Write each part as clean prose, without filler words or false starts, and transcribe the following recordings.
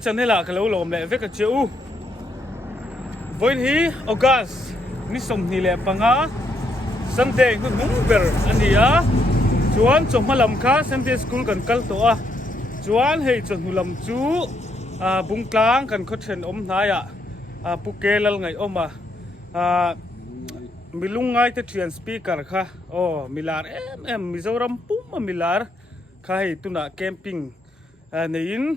chân hay là cái lỗ lồm lệ với cái chiếu với hi August mi som hi lệ bằng á Sunday cũng mùng ver anh đi á chuan chồng mà làm cá Sunday school cần cắt tổ à chuan hay chồng hù làm chú bung tlang cần có chuyện nai à puke lal ngày à mi lung ngay te thian speaker kha milar em Mizoram pum milar khai tuna camping nein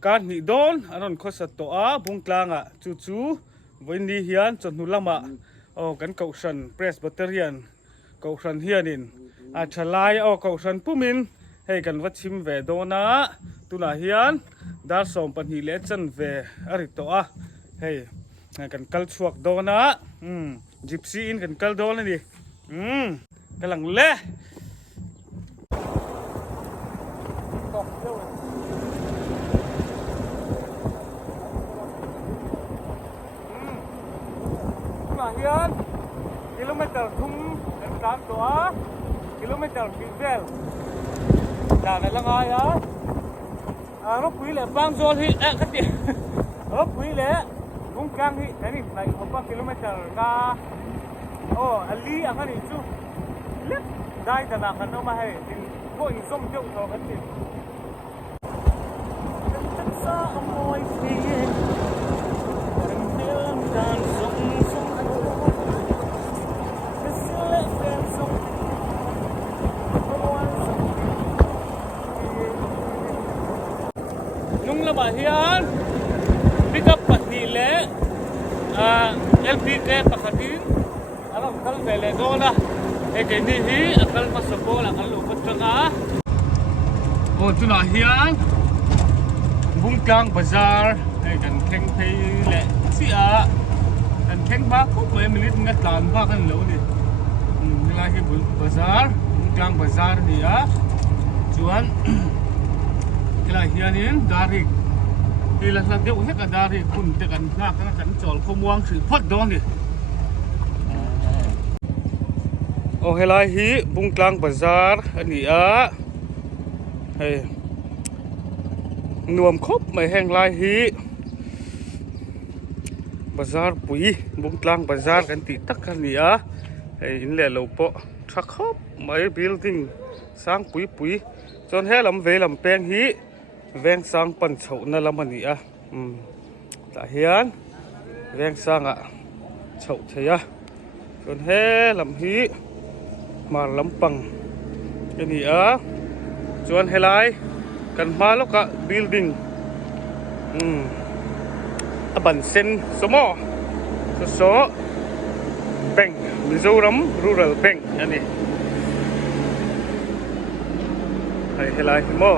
kan ni don anon khosa to a bungtlanga chu voini hian chonu lama kan kausan Presbyterian kausan hianin a thalai kausan pumin hei kan wachim ve dona tuna hian dar som pan hi le chan ve ari to a hei kan kal chuak dona gypsy in kan kal dona ni kalang le hian kilometer thum kan kam to a kilometer bilvel la na lang aya ro pui le bang zol hi khati ro pui le bung kang hi ani nai khopa kilometer ka ali angani chu le dai ta na kan no ma hai tin ko in som teu tho kan tin sa amoi fi kan hilang dan som mà hian pick up pahni le LPK pakhatin alam kal vele dona ke ni hi akal masabol akal upatanga tuna hian bungkang bazar kan kheng phei le sia kan kheng ba khop mai minute ngat lan ba kan lo ni la hi bazar bungkang bazar ni a chuan kila hianin darik thì là điệu hết cả đa thì kun te kan na kan chol khomuang sự phot don ni helai hi bungtlang bazar ani a hey nuam khop mai heng lai hi bazar pui bungtlang bazar kan ti tak kan ni a hey in le lo po thak khop mai building sang pui chon he lam ve lam peng hi veng sang pan chho na lam ani a ta hian veng sang a chho theya chon he lam hi mar lampang ani a chuan helai kan ma loka building a ban sen somo so bank Mizoram rural bank ani helai mo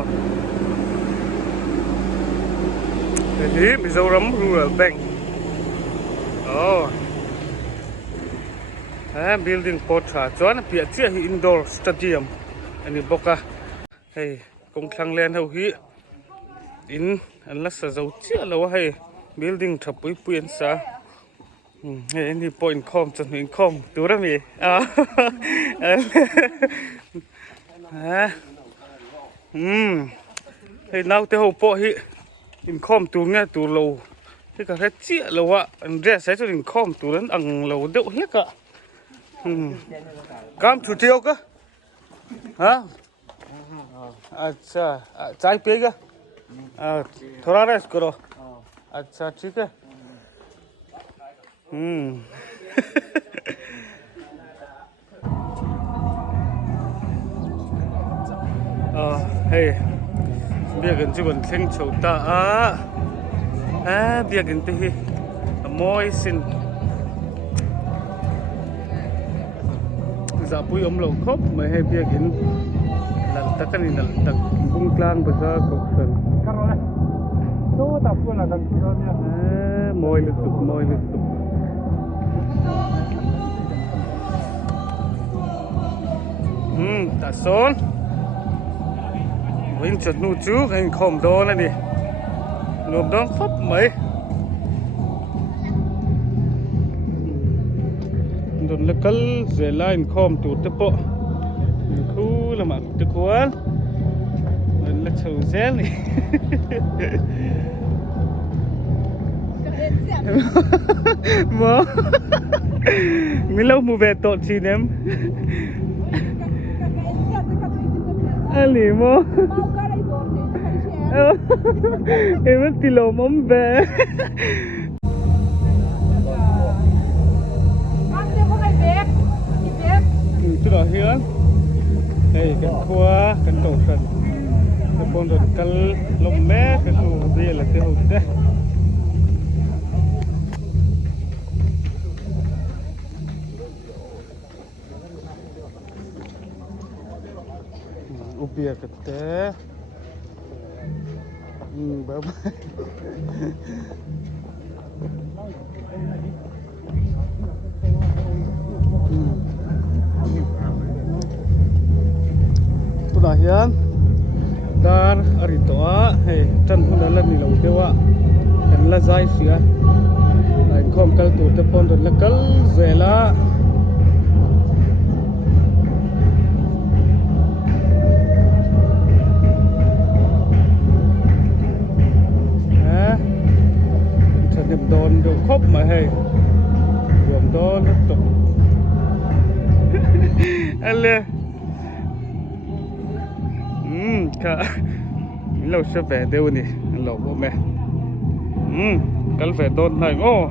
Thì Mizoram Rural Bank. Building portrait chuan pia chia hi indoor stadium ani boka hey kong thlang len ho hi in an la sa zo chia lo hey building thapui puin sa hey ni point com chan in com tura mi hey now te ho po hi in com tu nghe tu lâu cái cả cái chia lâu ạ anh ra sẽ cho in com tu đến ăn lâu đậu hết cả cam thủ tiêu cơ hả अच्छा चाय पिएगा थोड़ा रेस्ट करो अच्छा ठीक है hey bây giờ chúng mình xem chậu ta bây giờ thì môi xin dạ bùi lâu khóc mà hay bây giờ lần ta cái này lần ta bung clang bây giờ cầu sơn số tập của là cần đó nha môi liên tục ta son Vinh chợt nụ chú hình khom đó này đi lùm đó khóc mấy rồi là cල් về lại khom tụt tới bộ khu là mà được quán là sầu rét này Mo. Milaw mo beto sinem. Ali mo. Ewan tilo mombe. Ito dah hian. Hey, kan khua, kan tàu sân. Cái con rồi cල් lông mé cái lù bia là cái hột đấy. Ubia cái té. Bye bye. Dah hian dar arito a hey chan huna la ni lo dewa kan la zai sia ai khom kal tu te pon la kal zela chan dem don do khop ma hey yom don to alle cả lâu sẽ về đâu nhỉ lâu bố mẹ cần phải tôn này ô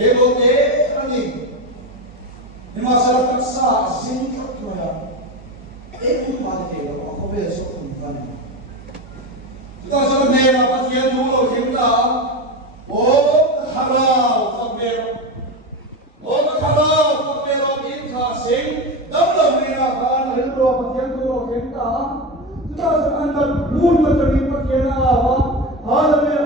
Ego Himasarap sa singkat ko ya. Kung bakit ako beso kung paano. Ito sa mera patiyan dulo himda. O haraw pagbero. O haraw pagbero inka sing damdam nila kan hildo patiyan dulo himda. Ito sa andal moon na tabi patiyan awa. Halame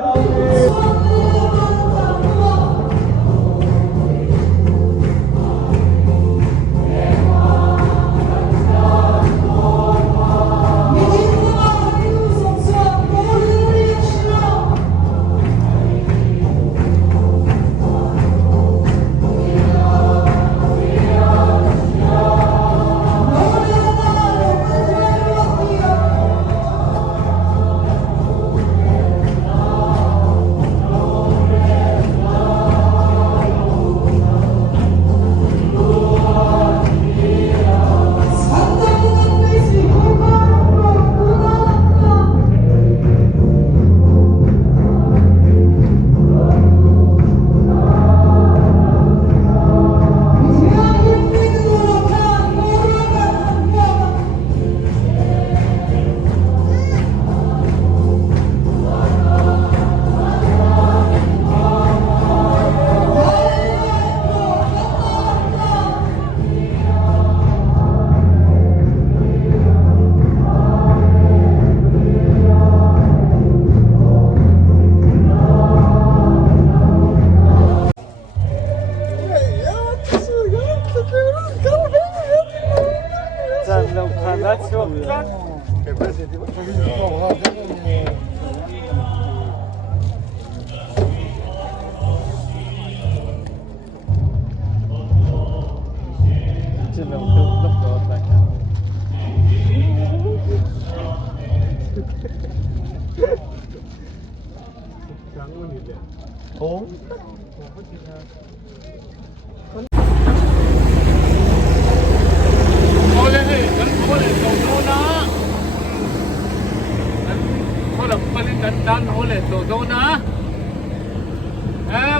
Dan oleh do na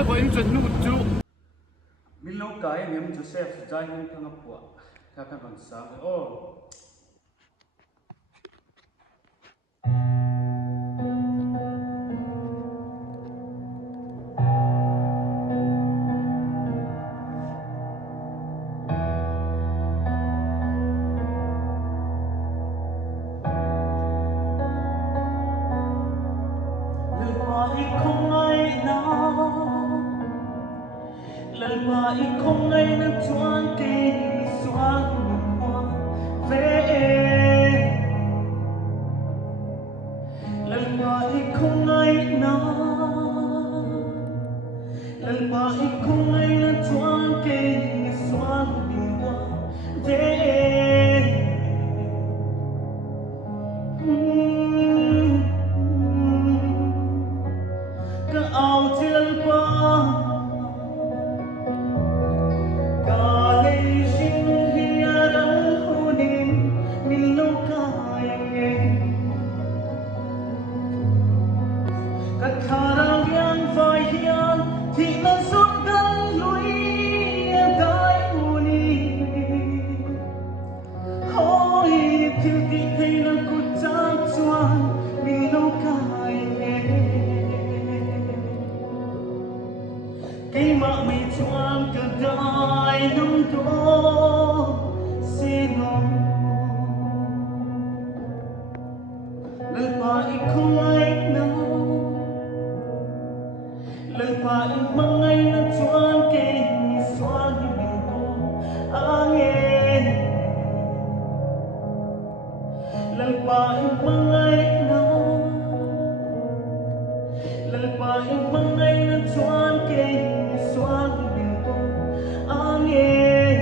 bo im chun nu chu min lo kai nem Joseph jai hin thang apua ka kan ban sa o lần mà ít không ngay nó choáng cây xoáng hoa về lần mà ít không ngay nó lần mà ít không ngay nó choáng cây xoáng hoa về cái áo trên qua cái mạng mình choáng cả đời năm đó xin lòng lời bài không ai nào lời bài mang anh nó choáng cây xóa đi mình cô nghe lời bài mang anh nào lời bài mang anh nó choáng cây xóa đi mình cô nghe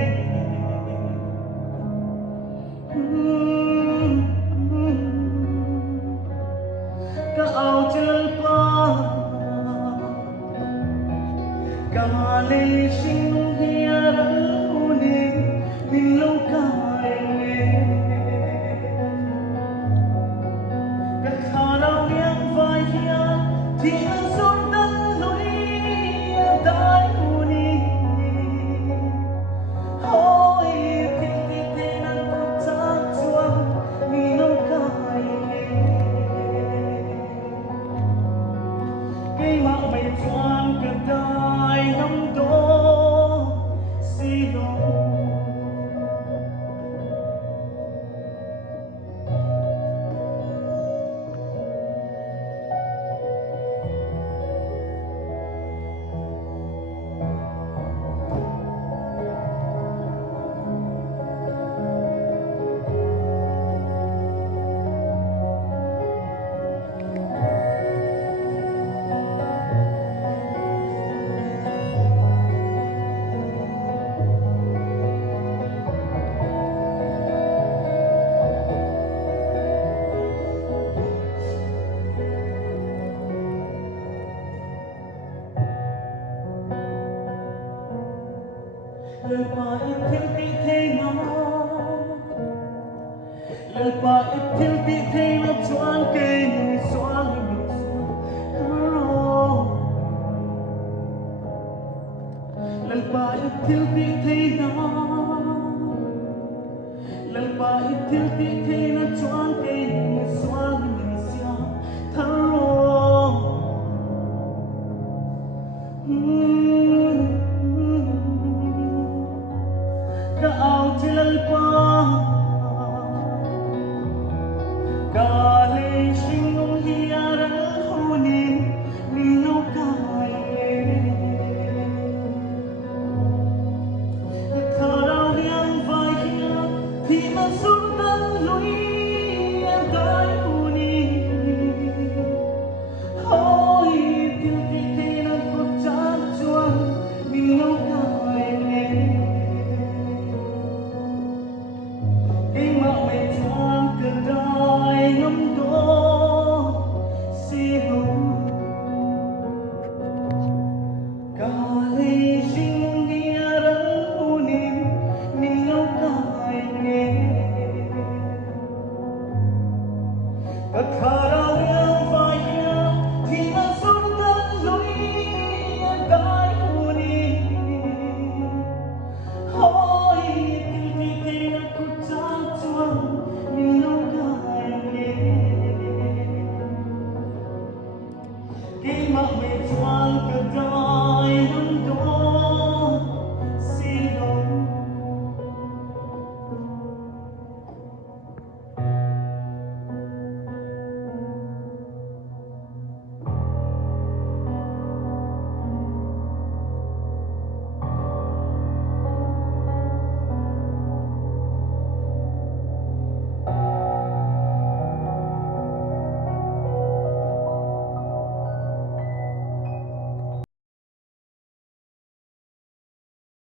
lời qua ít thiếu tí thế nó lời qua ít thiếu tí thế nó choáng cây người xóa lên mình lời qua ít thiếu tí thế nó lời qua ít thiếu tí thế